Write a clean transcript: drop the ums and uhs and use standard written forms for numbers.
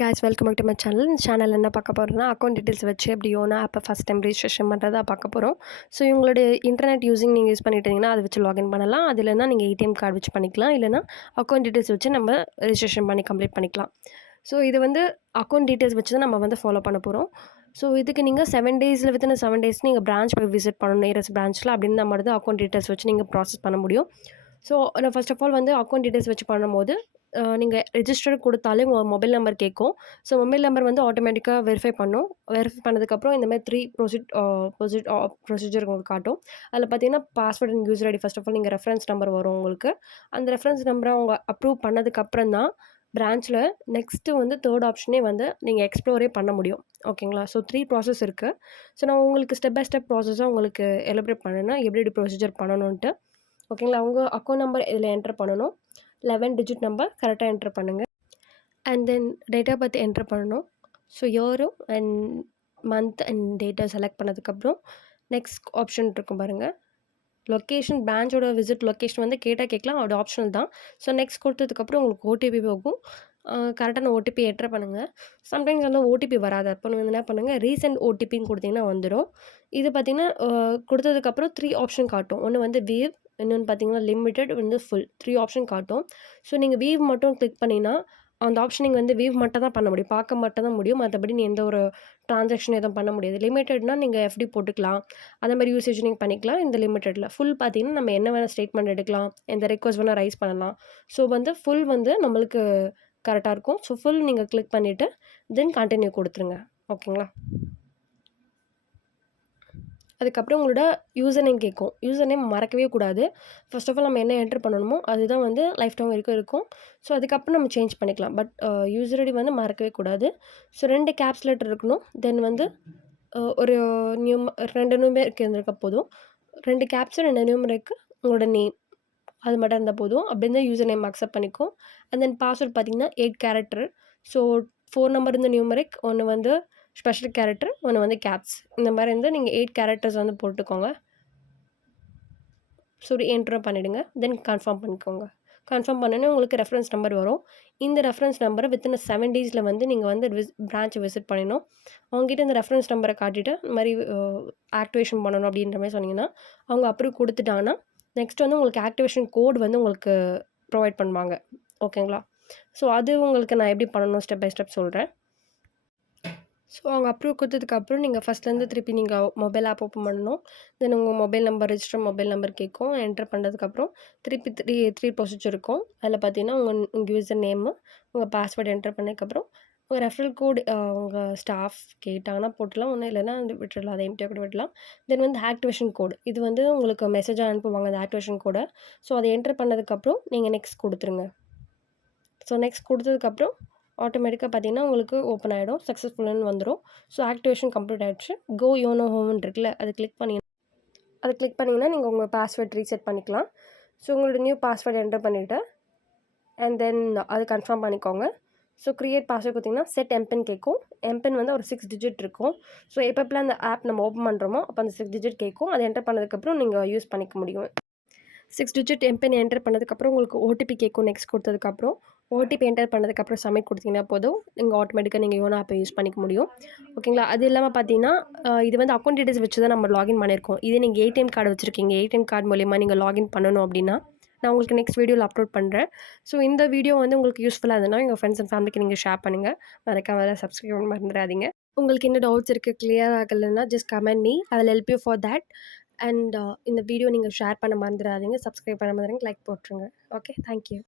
guys, welcome back to my channel. இந்த channel என்ன பார்க்க போகிறோம்னா அக்கௌண்ட் டீட்டெயில்ஸ் வச்சு எப்படி யோனோ ஆப்பை ஃபஸ்ட் டைம் ரிஜிஸ்ட்ரேஷன் பண்ணுறதா பார்க்க போகிறோம். ஸோ உங்களுடைய இன்டர்நெட் யூஸிங் நீங்கள் யூஸ் பண்ணிட்டீங்கன்னா அதை வச்சு லாகின் பண்ணலாம். அது இல்லைனா நீங்கள் ஏடிஎம் கார்டு வச்சு பண்ணிக்கலாம், இல்லைனா அக்கௌண்ட் டீட்டெயில்ஸ் வச்சு நம்ம ரிஜிஸ்ட்ரேஷன் பண்ணி கம்ப்ளீட் பண்ணிக்கலாம். ஸோ இது வந்து அக்கௌண்ட் டீட்டெயில்ஸ் வச்சு தான் நம்ம வந்து ஃபாலோ பண்ண போகிறோம். ஸோ இதுக்கு நீங்கள் 7 டேஸில் வித்தின் 7 டேஸ் நீங்கள் பிரான்ச் போய் விசிட் பண்ணணும், நியரஸ்ட் பிரான்ச்சில். அப்படின்னா மட்டும் தான் அக்கௌண்ட் டீட்டெயில்ஸ் வச்சு நீங்கள் ப்ராசஸ் பண்ண முடியும். ஸோ நான் ஃபர்ஸ்ட் ஆஃப் ஆல் வந்து அக்கௌண்ட் டீட்டெயில்ஸ் வச்சு பண்ணும்போது நீங்கள் ரெஜிஸ்டர் கொடுத்தாலே உங்கள் மொபைல் நம்பர் கேட்கும். ஸோ மொபைல் நம்பர் வந்து ஆட்டோமேட்டிக்காக வெரிஃபை பண்ணும். வெரிஃபை பண்ணதுக்கப்புறம் இந்த மாதிரி 3 ப்ரொசீஜர் உங்களுக்கு காட்டும். அதில் பார்த்தீங்கன்னா password and user ID. First of all நீங்கள் ரெஃபரன்ஸ் நம்பர் வரும் உங்களுக்கு. அந்த ரெஃபரன்ஸ் நம்பரை அவங்க அப்ரூவ் பண்ணதுக்கப்புறம் தான் பிரான்ச்சில் நெக்ஸ்ட்டு வந்து 3rd ஆப்ஷனே வந்து நீங்கள் எக்ஸ்ப்ளோரே பண்ண முடியும். ஓகேங்களா? ஸோ 3 ப்ராசஸ் இருக்குது. ஸோ நான் உங்களுக்கு ஸ்டெப் பை ஸ்டெப் ப்ராசஸாக உங்களுக்கு எலபரேட் பண்ணேன்னா எப்படி ப்ரொசீஜர் பண்ணணுன்ட்டு. ஓகேங்களா? உங்கள் அக்கௌண்ட் நம்பர் இதில் என்டர் பண்ணணும். 11 டிஜிட் நம்பர் கரெக்டாக என்டர் பண்ணுங்கள். And then date of birth enter பண்ணணும். ஸோ இயரும் அண்ட் மந்த் அண்ட் டேட்டை செலக்ட் பண்ணதுக்கப்புறம் நெக்ஸ்ட் ஆப்ஷன் இருக்கும் பாருங்கள், லொக்கேஷன். பிரான்ச்சோட விசிட் லொக்கேஷன் வந்து கேட்கலாம், அதோட ஆப்ஷனல் தான். ஸோ நெக்ஸ்ட் கொடுத்ததுக்கப்புறம் உங்களுக்கு ஓடிபி போகும். கரெக்டான ஓடிபி என்டர் பண்ணுங்கள். சம்டைம்ஸ் வந்து ஓடிபி வராது. அப்போ வந்து என்ன பண்ணுங்கள், ரீசெண்ட் ஓடிபின்னு கொடுத்தீங்கன்னா வந்துடும். இது பார்த்திங்கன்னா கொடுத்ததுக்கப்புறம் 3 ஆப்ஷன் காட்டும். ஒன்று வந்து வீவ், இன்னொன்று பார்த்தீங்கன்னா லிமிட்டட், வந்து ஃபுல். 3 ஆப்ஷன் காட்டும். ஸோ நீங்கள் வீவ் மட்டும் கிளிக் பண்ணிங்கன்னா அந்த ஆப்ஷன் நீங்கள் வந்து வீவ் மட்டும் தான் பண்ண முடியும், பார்க்க மட்டும் தான் முடியும். மற்றபடி நீ எந்த ஒரு ட்ரான்சாக்ஷன் எதுவும் பண்ண முடியாது. லிமிட்டட்னா நீங்கள் எஃப்டி போட்டுக்கலாம், அந்த மாதிரி யூசேஜ் நீங்கள் பண்ணிக்கலாம் இந்த லிமிட்டடில். ஃபுல் பார்த்தீங்கன்னா நம்ம என்ன வேணால் ஸ்டேட்மெண்ட் எடுக்கலாம், எந்த ரெக்வஸ்ட் வேணால் ரைஸ் பண்ணலாம். ஸோ வந்து ஃபுல் வந்து நம்மளுக்கு கரெக்டாக இருக்கும். ஸோ ஃபுல் நீங்கள் கிளிக் பண்ணிவிட்டு தென் கண்டினியூ கொடுத்துருங்க. ஓகேங்களா? அதுக்கப்புறம் உங்களோட யூசர் நேம் கேட்கும். யூசர் நேம் மறக்கவே கூடாது. ஃபர்ஸ்ட் ஆஃப் ஆல் நம்ம என்ன என்டர் பண்ணணுமோ அதுதான் வந்து லைஃப் டைம் வரைக்கும் இருக்கும். ஸோ அதுக்கப்புறம் நம்ம சேஞ்ச் பண்ணிக்கலாம். பட் யூசர் ஐடி வந்து மறக்கவே கூடாது. ஸோ 2 கேப்ஸ் லெட்டர் இருக்கணும். தென் வந்து ஒரு 2 நியூமரிக் இருந்திருக்க போதும். 2 கேப்ஸும் 2 நியூமரிக்கு உங்களோட நேம் அது மட்டும் இருந்தால் போதும். அப்படி இருந்தால் யூசர் நேம் அக்செப்ட் பண்ணிக்கும். அண்ட் தென் பாஸ்வேர்ட் பார்த்தீங்கன்னா 8 கேரக்டர். ஸோ 4 நம்பர் இந்த நியூமரிக், ஒன்று வந்து ஸ்பெஷல் கேரக்டர், ஒன்று வந்து கேப்ஸ். இந்த மாதிரி இருந்தால் நீங்கள் 8 கேரக்டர்ஸ் வந்து போட்டுக்கோங்க. ஸோ என்ட்ரு பண்ணிவிடுங்க. தென் கன்ஃபார்ம் பண்ணிக்கோங்க. கன்ஃபார்ம் பண்ணோன்னே உங்களுக்கு ரெஃபரன்ஸ் நம்பர் வரும். இந்த ரெஃபரன்ஸ் நம்பரை வித்தின் 7 டேஸில் வந்து நீங்கள் வந்து பிரான்ச்சை விசிட் பண்ணணும். அவங்ககிட்ட இந்த ரெஃபரன்ஸ் நம்பரை காட்டிட்டு இந்த மாதிரி ஆக்டிவேஷன் பண்ணணும் அப்படின்ற மாதிரி சொன்னீங்கன்னா அவங்க அப்ரூவ் கொடுத்துட்டாங்கன்னா நெக்ஸ்ட் வந்து உங்களுக்கு ஆக்டிவேஷன் கோட் வந்து உங்களுக்கு ப்ரொவைட் பண்ணுவாங்க. ஓகேங்களா? ஸோ அது உங்களுக்கு நான் எப்படி பண்ணணும் ஸ்டெப் பை ஸ்டெப் சொல்கிறேன். ஸோ அவங்க அப்ரூவ் கொடுத்ததுக்கப்புறம் நீங்கள் ஃபஸ்ட்லேருந்து திருப்பி நீங்கள் மொபைல் ஆப் ஓப்பன் பண்ணணும். தென் உங்கள் mobile number, register mobile number கேட்கும். என்டர் பண்ணுறதுக்கப்புறம் திருப்பி 3 ப்ரொசீஜர் இருக்கும். அதில் பார்த்தீங்கன்னா உங்கள் யூசர் நேமு, உங்கள் பாஸ்வேர்டு என்டர் பண்ணதுக்கப்புறம் உங்கள் ரெஃபரல் கோடு உங்கள் ஸ்டாஃப் கேட்டாங்கன்னா போட்டுடலாம், ஒன்றும் இல்லைன்னா வந்து விட்டுடலாம், அதை எம்டியாக கூட விடலாம். தென் வந்து ஆக்டிவேஷன் கோடு, இது வந்து உங்களுக்கு மெசேஜாக அனுப்புவாங்க அந்த ஆக்டிவேஷன் கோடை. ஸோ அதை என்டர் பண்ணதுக்கப்புறம் நீங்கள் நெக்ஸ்ட் கொடுத்துருங்க. ஸோ நெக்ஸ்ட் கொடுத்ததுக்கப்புறம் ஆட்டோமேட்டிக்காக பார்த்தீங்கன்னா உங்களுக்கு ஓப்பன் ஆகிடும், சக்ஸஸ்ஃபுல்லுன்னு வந்துடும். ஸோ ஆக்டிவேஷன் கம்ப்ளீட் ஆகிடுச்சு. கோ யோனோ ஹோம்னு இருக்குல்ல, அதை கிளிக் பண்ணிங்கன்னா நீங்கள் உங்கள் பாஸ்வேர்ட் ரீசெட் பண்ணிக்கலாம். ஸோ உங்களோட நியூ பாஸ்வேர்டு என்டர் பண்ணிவிட்டு அண்ட் தென் அது கன்ஃபார்ம் பண்ணிக்கோங்க. ஸோ க்ரியேட் பாஸ்வேர்ட் கொடுத்திங்கன்னா செட் எம்பின் கேட்கும். எம்பின் வந்து ஒரு 6 டிஜிட் இருக்கும். ஸோ எப்பப்பெல்லாம் அந்த ஆப் நம்ம ஓப்பன் பண்ணுறோமோ அப்போ அந்த 6 டிஜிட் கேட்கும். அதை என்டர் பண்ணதுக்கப்புறம் நீங்கள் யூஸ் பண்ணிக்க முடியும். 6 டிஜிட் எம்பின் என்டர் பண்ணதுக்கப்புறம் உங்களுக்கு ஓடிபி கேட்கும். நெக்ஸ்ட் கொடுத்ததுக்கப்புறம் ஓடிபி என்டர் பண்ணதுக்கப்புறம் சப்மிட் கொடுத்தீங்கன்னா போதும், நீங்கள் ஆட்டோமேட்டிக்காக நீங்கள் யோனோ ஆப்பை யூஸ் பண்ணிக்க முடியும். ஓகேங்களா? அது இல்லாமல் பார்த்தீங்கன்னா இது வந்து அக்கௌண்ட் டீட்டெயில்ஸ் வச்சு தான் நம்ம லாகின் பண்ணியிருக்கோம். இதே நீங்கள் ஏடிஎம் கார்டு வச்சுருக்கீங்க, ஏடிஎம் கார்டு மூலிமா நீங்கள் லாகின் பண்ணணும் அப்படின்னா நான் உங்களுக்கு நெக்ஸ்ட் வீடியோவில் அப்லோட் பண்ணுறேன். ஸோ இந்த வீடியோ வந்து உங்களுக்கு யூஸ்ஃபுல்லாக இருந்ததுன்னா எங்கள் ஃப்ரெண்ட்ஸ் அண்ட் ஃபேமிலிக்கு நீங்கள் ஷேர் பண்ணுங்கள். மறக்காம சப்ஸ்கிரைப் பண்ண மறந்துடாதீங்க. உங்களுக்கு என்ன டவுட்ஸ் இருக்குது, கிளியர் ஆகலைன்னா just comment me, I will help you for that. And இந்த வீடியோ நீங்கள் ஷேர் பண்ண மறந்துடாதீங்க, சப்ஸ்கிரைப் பண்ண மறந்துடுங்க, லைக் போட்டுருங்க. Okay, thank you.